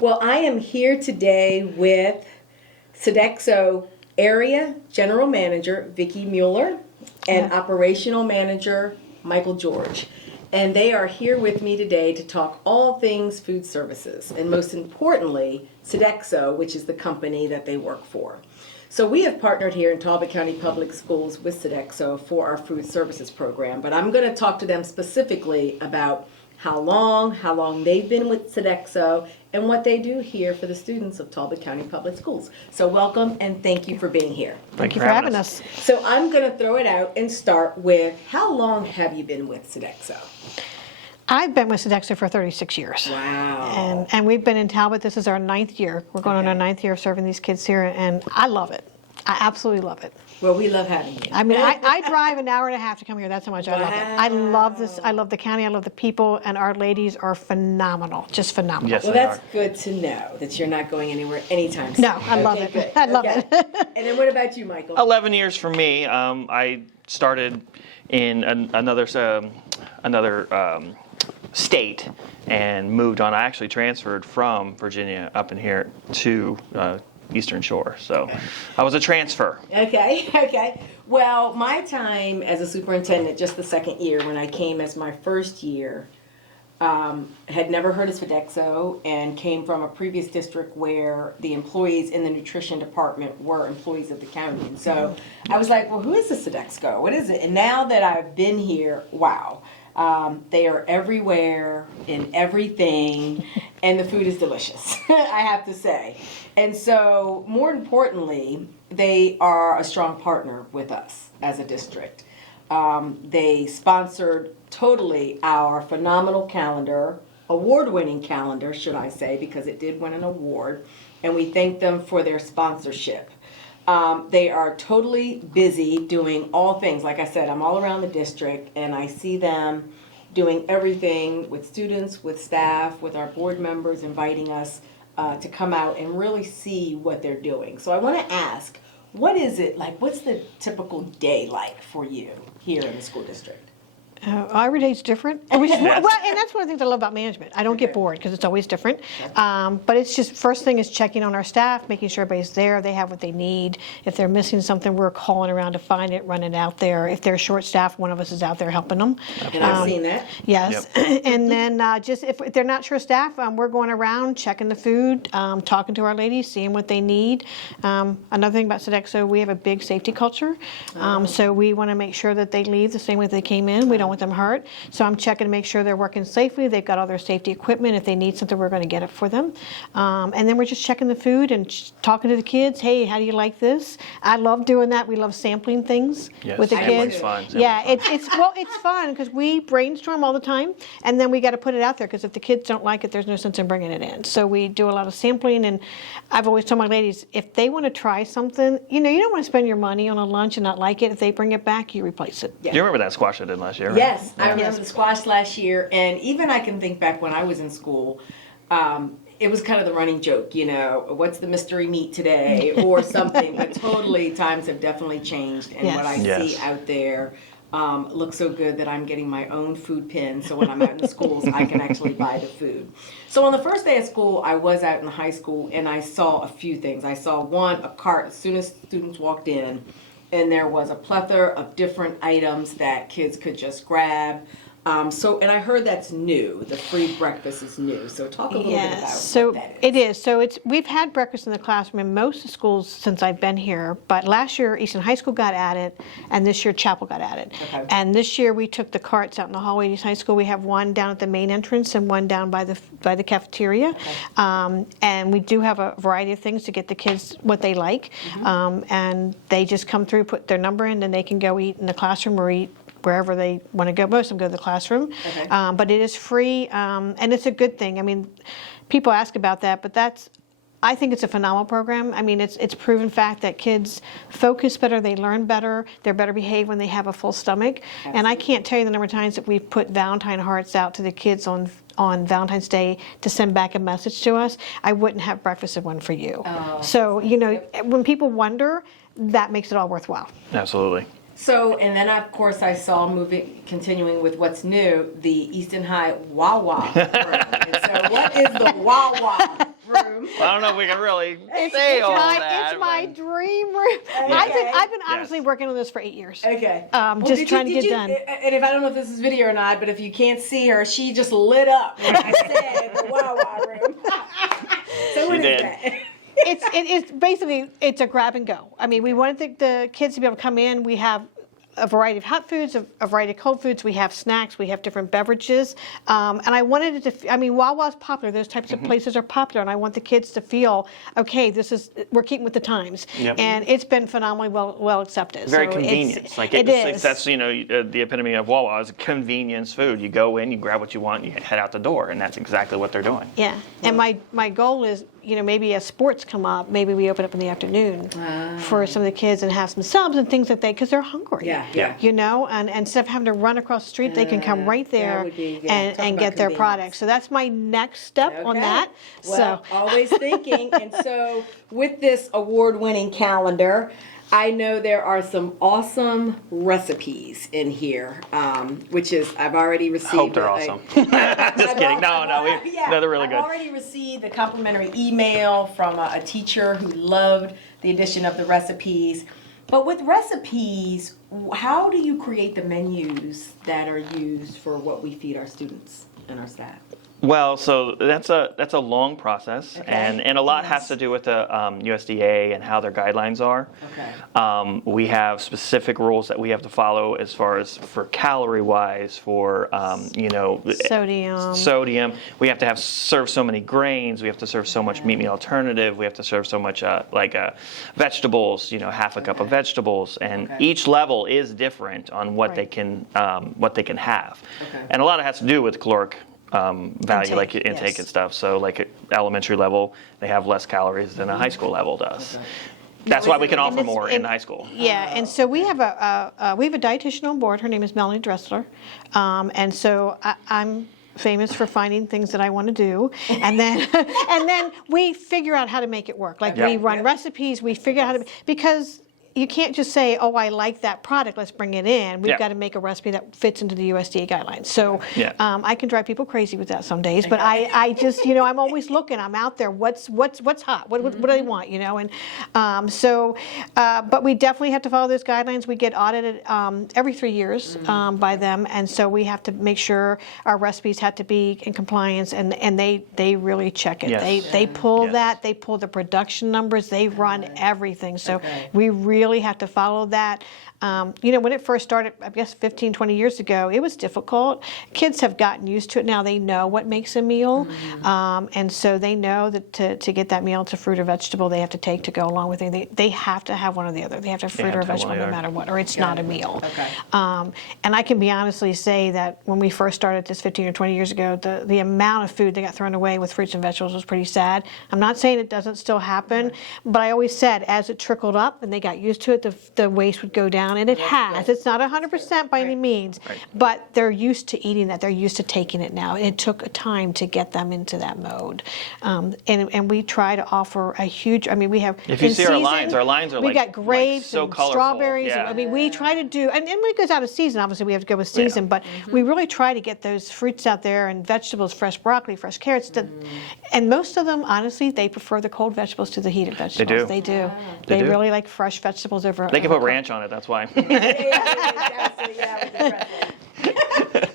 Well, I am here today with Sodexo Area General Manager Vicki Mueller and Operational Manager Michael George. And they are here with me today to talk all things food services, and most importantly, Sodexo, which is the company that they work for. So we have partnered here in Talbot County Public Schools with Sodexo for our food services program, but I'm going to talk to them specifically about how long they've been with Sodexo, and what they do here for the students of Talbot County Public Schools. So welcome and thank you for being here. Thank you for having us. So I'm going to throw it out and start with, how long have you been with Sodexo? I've been with Sodexo for 36 years. Wow. And we've been in Talbot. This is our 9th year. We're going on our 9th year of serving these kids here, and I love it. I absolutely love it. Well, we love having you. I mean, I drive an hour and a half to come here. That's how much I love it. I love this. I love the county. I love the people, and our ladies are phenomenal. Just phenomenal. Yes, Well, they that's are. good to know that you're not going anywhere anytime soon. No, I love it. Good. I love it. And then what about you, Michael? 11 years for me. I started in another state and moved on. I actually transferred from Virginia up in here to Eastern Shore. So I was a transfer. Okay. Well, my time as a superintendent, just the second year, when I came as my first year, had never heard of Sodexo and came from a previous district where the employees in the nutrition department were employees of the county. And so I was like, well, who is this Sodexo? What is it? And now that I've been here, wow. They are everywhere, in everything, and the food is delicious, I have to say. And so, more importantly, they are a strong partner with us as a district. They sponsored totally our phenomenal calendar, award-winning calendar, should I say, because it did win an award, and we thank them for their sponsorship. They are totally busy doing all things. Like I said, I'm all around the district, and I see them doing everything with students, with staff, with our board members, inviting us to come out and really see what they're doing. So I want to ask, what is it like? What's the typical day like for you here in the school district? Every day's different. Well, and that's one of the things I love about management. I don't get bored because it's always different. But it's just, first thing is checking on our staff, making sure everybody's there, they have what they need. If they're missing something, we're calling around to find it, running out there. If they're short-staffed, one of us is out there helping them. And I've seen that. Yes. Yep. And then just if they're not short-staffed, we're going around checking the food, talking to our ladies, seeing what they need. Another thing about Sodexo, we have a big safety culture. So we want to make sure that they leave the same way they came in. We don't want them hurt. So I'm checking to make sure they're working safely. They've got all their safety equipment. If they need something, we're going to get it for them. And then we're just checking the food and talking to the kids. Hey, how do you like this? I love doing that. We love sampling things with the kids. Fun. Yeah, it's fun because we brainstorm all the time, and then we got to put it out there because if the kids don't like it, there's no sense in bringing it in. So we do a lot of sampling, and I've always told my ladies, if they want to try something, you don't want to spend your money on a lunch and not like it. If they bring it back, you replace it. Do you remember that squash I did last year? Right? Yes, I remember the squash last year, and even I can think back when I was in school, it was kind of the running joke, what's the mystery meat today or something, but totally times have definitely changed, and what I see out there looks so good that I'm getting my own food pin, so when I'm out in the schools, I can actually buy the food. So on the first day of school, I was out in the high school, and I saw a few things. I saw a cart as soon as students walked in, and there was a plethora of different items that kids could just grab. And I heard that's new. The free breakfast is new. So talk a little bit about what that is. It is. So we've had breakfast in the classroom in most of the schools since I've been here. But last year, Easton High School got added, and this year Chapel got added. Okay. And this year we took the carts out in the hallway at Easton High School. We have one down at the main entrance and one down by the cafeteria. Okay. And we do have a variety of things to get the kids what they like. And they just come through, put their number in, and they can go eat in the classroom or eat wherever they want to go. Most of them go to the classroom. Okay. But it is free, and it's a good thing. I mean, people ask about that, but I think it's a phenomenal program. I mean, it's proven fact that kids focus better, they learn better, they're better behaved when they have a full stomach. Absolutely. And I can't tell you the number of times that we've put Valentine hearts out to the kids on Valentine's Day to send back a message to us. I wouldn't have breakfast if it wasn't for you. Oh. So, when people wonder, that makes it all worthwhile. Absolutely. So, and then of course I saw continuing with what's new, the Easton High Wawa. And so what is the Wawa? room. I don't know if we can really say all that. It's my but- dream room. Okay. I've been honestly Yes. working on this for 8 years. Okay. Just trying to get done. And if I don't know if this is video or not, but if you can't see her, she just lit up when I said the Wawa room. So what is did. that? It's basically, it's a grab and go. I mean, we wanted the kids to be able to come in. We have a variety of hot foods, a variety of cold foods. We have snacks. We have different beverages. And I wanted it to, I mean, Wawa's popular. Those types of places are popular. And I want the kids to feel, okay, we're keeping with the times. Yep. And it's been phenomenally well accepted. Very So convenient. Like it is. That's the epitome of Wawa is convenience food. You go in, you grab what you want, you head out the door, and that's exactly what they're doing. Yeah. And my goal is, maybe as sports come up, maybe we open up in the afternoon for some of the kids and have some subs and things like that because they're hungry. Yeah. And instead of having to run across the street, they can come right there would be- and talk about get their convenience. products. So that's my next step on Okay. that. Well, So always thinking. And so with this award-winning calendar, I know there are some awesome recipes in here, which is I've already received. Hope they're awesome. Just kidding. No, they're really I've good. already received a complimentary email from a teacher who loved the addition of the recipes. But with recipes, how do you create the menus that are used for what we feed our students and our staff? Well, so that's a long process, Okay. and a lot Yes. has to do with the USDA and how their guidelines are. Okay. We have specific rules that we have to follow as far as for calorie wise, for sodium. We have to serve so many grains. We have to serve so much meat meal alternative. We have to serve so much vegetables. Half a cup of vegetables, and Okay. each level is different on what they Right. can have, Okay. and a lot of it has to do with caloric value, like Intake, intake yes. and stuff. So like at elementary level, they have less calories than a high school level does. Okay. That's why we can offer it's- more in high school. Yeah, and so we have a dietitian on board. Her name is Melanie Dressler, and so I'm famous for finding things that I want to do, and then we figure out how to make it work. Like we run recipes, we figure out how to, because you can't just say, oh, I like that product, let's bring it in. We've Yeah. got to make a recipe that fits into the USDA guidelines. So Yeah. I can drive people crazy with that some days, but I just, I'm always looking. I'm out there. What's hot? What do they want? But we definitely have to follow those guidelines. We get audited every 3 years by them, and so we have to make sure our recipes have to be in compliance, and they really check it. Yes. They pull Yes. that. They pull the production numbers. They run everything. So Okay. we really have to follow that. When it first started, I guess 15, 20 years ago, it was difficult. Kids have gotten used to it now. They know what makes a meal. And so they know that to get that meal, it's a fruit or vegetable they have to take to go along with it. They have to have one or the other. They have to have fruit have or a to have vegetable one or no the matter other. what, or it's not a meal. Okay. And I can be honestly say that when we first started this 15 or 20 years ago, the amount of food that got thrown away with fruits and vegetables was pretty sad. I'm not saying it doesn't still happen, but I always said as it trickled up and they got used to it, the waste would go down, and it has. It's not 100% by any means, but they're used to eating that. They're used to taking it now. It took a time to get them into that mode. And we try to offer a huge, we have. If you in see our season, lines are we like- got grapes so and colorful, strawberries. yeah. We try to do, and when it goes out of season, obviously we have to go with season, but we really try to get those fruits out there and vegetables, fresh broccoli, fresh carrots. And most of them, honestly, they prefer the cold vegetables to the heated vegetables. do. They do. They They do. really like fresh vegetables over. They can over put ranch on it. That's why.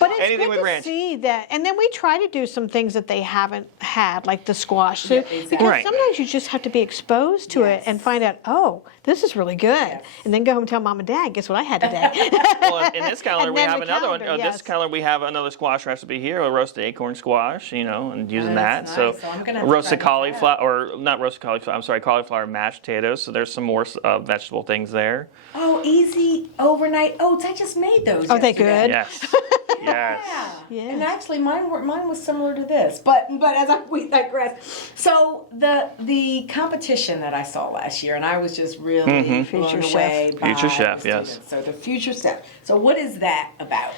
But it's Anything good with to ranch. see that, and then we try to do some things that they haven't had, like the squash. So, because Right. sometimes you just have to be exposed to it and find out, oh, this is really good, and then go home and tell mom and dad, guess what I had today. Well, in this calendar And we then have the another one. calendar, This yes. calendar we have another squash recipe here, a roasted acorn squash, and using that. that's So nice. So I'm gonna have to roasted try that. cauliflower, or not roasted cauliflower. I'm sorry, cauliflower mashed potatoes. So there's some more vegetable things there. Oh, easy overnight oats. I just made those. Are they yesterday. good? Yes. Yes. Yeah. And actually, mine was similar to this, but as we digress. So the competition that I saw last year, and I was just really blown Future away chef. by Future chef, the yes. students. So the future chef. So what is that about?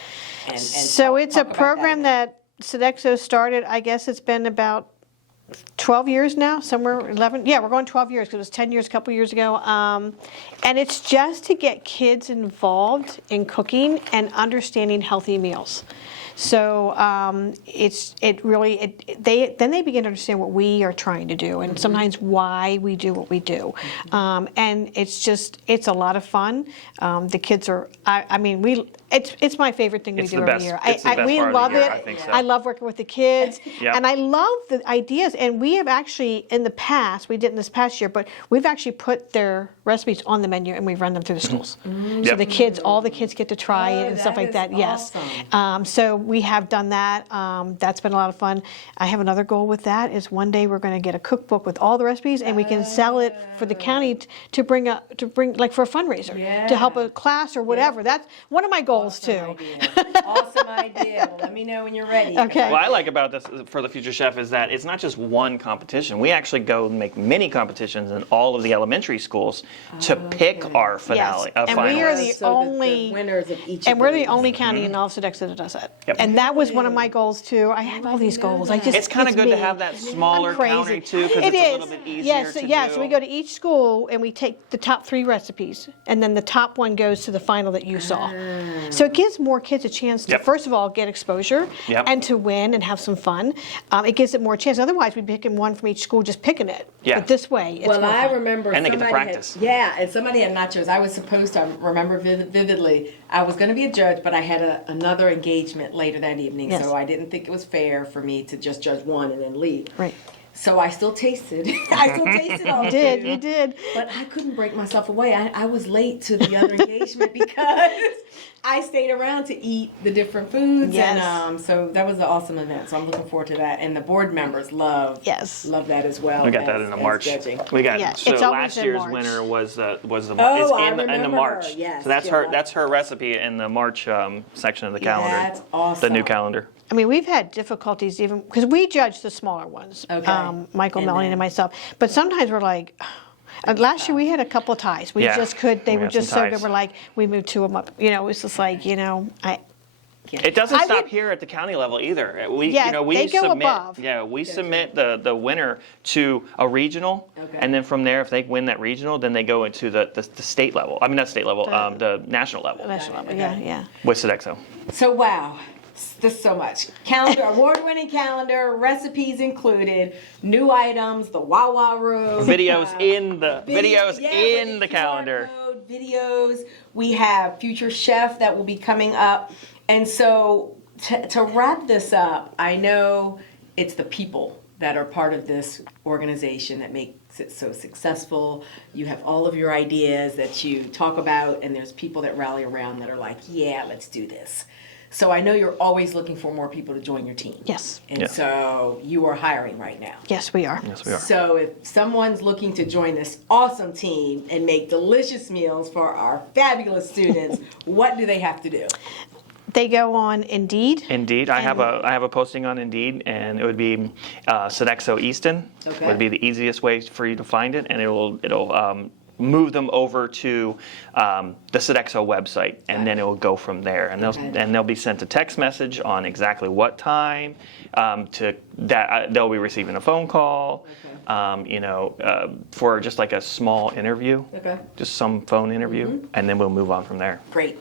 And So it's a talk about program that Sodexo started, I guess it's been about 12 years now, somewhere 11. Yeah, we're going 12 years because it was 10 years a couple years ago. And it's just to get kids involved in cooking and understanding healthy meals. So they begin to understand what we are trying to do, and sometimes why we do what we do. And it's a lot of fun. The kids are, it's my favorite thing we It's do the every best- year. it's the best We part of the love year, it. I think so. I love working with the kids, Yep. and I love the ideas. And we have actually, in the past, we didn't this past year, but we've actually put their recipes on the menu and we run them through the schools. So Yep. all the kids get to try it and stuff like that. Yes. Awesome. So we have done that. That's been a lot of fun. I have another goal with that is one day we're going to get a cookbook with all the recipes and we can sell it for the county to bring like for a fundraiser to help a class or whatever. That's one of my goals too. Awesome idea. Well, let me know when you're ready. Okay. What I like about this for the Future Chef is that it's not just one competition. We actually go and make mini competitions in all of the elementary schools to pick our finale. Yes. And finalists. we are the So that only winners of each. And of we're the those. only county in all of Sodexo that does it. Yep. And that was one of my goals too. I have all these goals. It's kind of good to have that smaller I'm crazy. counter too, because It it's a is. little bit easier Yes, to yeah. do. So we go to each school and we take the top 3 recipes, and then the top one goes to the final that you saw. So it gives more kids a chance to, Yep. first of all, get exposure Yep. and to win and have some fun. It gives it more chance. Otherwise, we'd be picking one from each school, just picking it. Yeah. But this way, it's Well, more I fun. remember And they get to somebody practice. and somebody had nachos. I was supposed to remember vividly. I was going to be a judge, but I had another engagement later that evening, Yes. so I didn't think it was fair for me to just judge one and then leave. Right. So I still tasted. I still tasted all You the did. food. You did. But I couldn't break myself away. I was late to the other engagement because I stayed around to eat the different foods. Yes. And so that was an awesome event. So I'm looking forward to that. And the board members love that as well. We got that in the March. Judging. We got Yeah, so it's always last in year's March. winner was the Oh, it's I in the remember March. her. Yes, so that's Jill. her recipe in the March section of the calendar. That's awesome. The new calendar. I mean, we've had difficulties even because we judge the smaller ones. Okay. Michael, And Melanie, then- and myself. But sometimes we're like, last year we had a couple of ties. We Yeah. just could. They We were had some just so ties. good. We're like, we moved 2 of them up. You know, it's just like, It doesn't I stop would- here at the county level either. We Yeah, we they go submit above. we submit the winner to a regional, Okay. and then from there, if they win that regional, then they go into the state level. I mean, not state level, the national level national level. Okay. Yeah. with Sodexo. So wow, this is so much. Calendar, award-winning calendar, recipes included, new items, the Wawa room. Videos in the with calendar. QR code, videos. We have Future Chef that will be coming up. And so to wrap this up, I know it's the people that are part of this organization that makes it so successful. You have all of your ideas that you talk about, and there's people that rally around that are like, yeah, let's do this. So I know you're always looking for more people to join your team. Yes. And Yeah. so you are hiring right now. Yes, we are. Yes, we are. So if someone's looking to join this awesome team and make delicious meals for our fabulous students, what do they have to do? They go on Indeed. Indeed, I have a posting on Indeed, and it would be Sodexo Easton. Okay. Would be the easiest way for you to find it, and it'll move them over to the Sodexo website, and then it will go from there. And they'll be sent a text message on exactly what time they'll be receiving a phone call. For just like a small interview, just some phone interview, and then we'll move on from there. Great.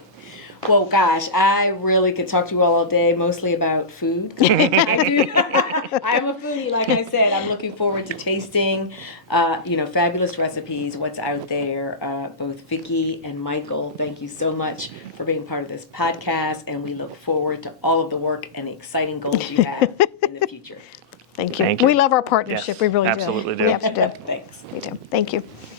Well, gosh, I really could talk to you all day, mostly about food. I'm a foodie, like I said. I'm looking forward to tasting, fabulous recipes, what's out there. Both Vicki and Michael, thank you so much for being part of this podcast, and we look forward to all of the work and the exciting goals you have in the future. Thank you. Thank you. We love our partnership. Yes, we really absolutely do. We absolutely do. Thanks. We do. Thank you.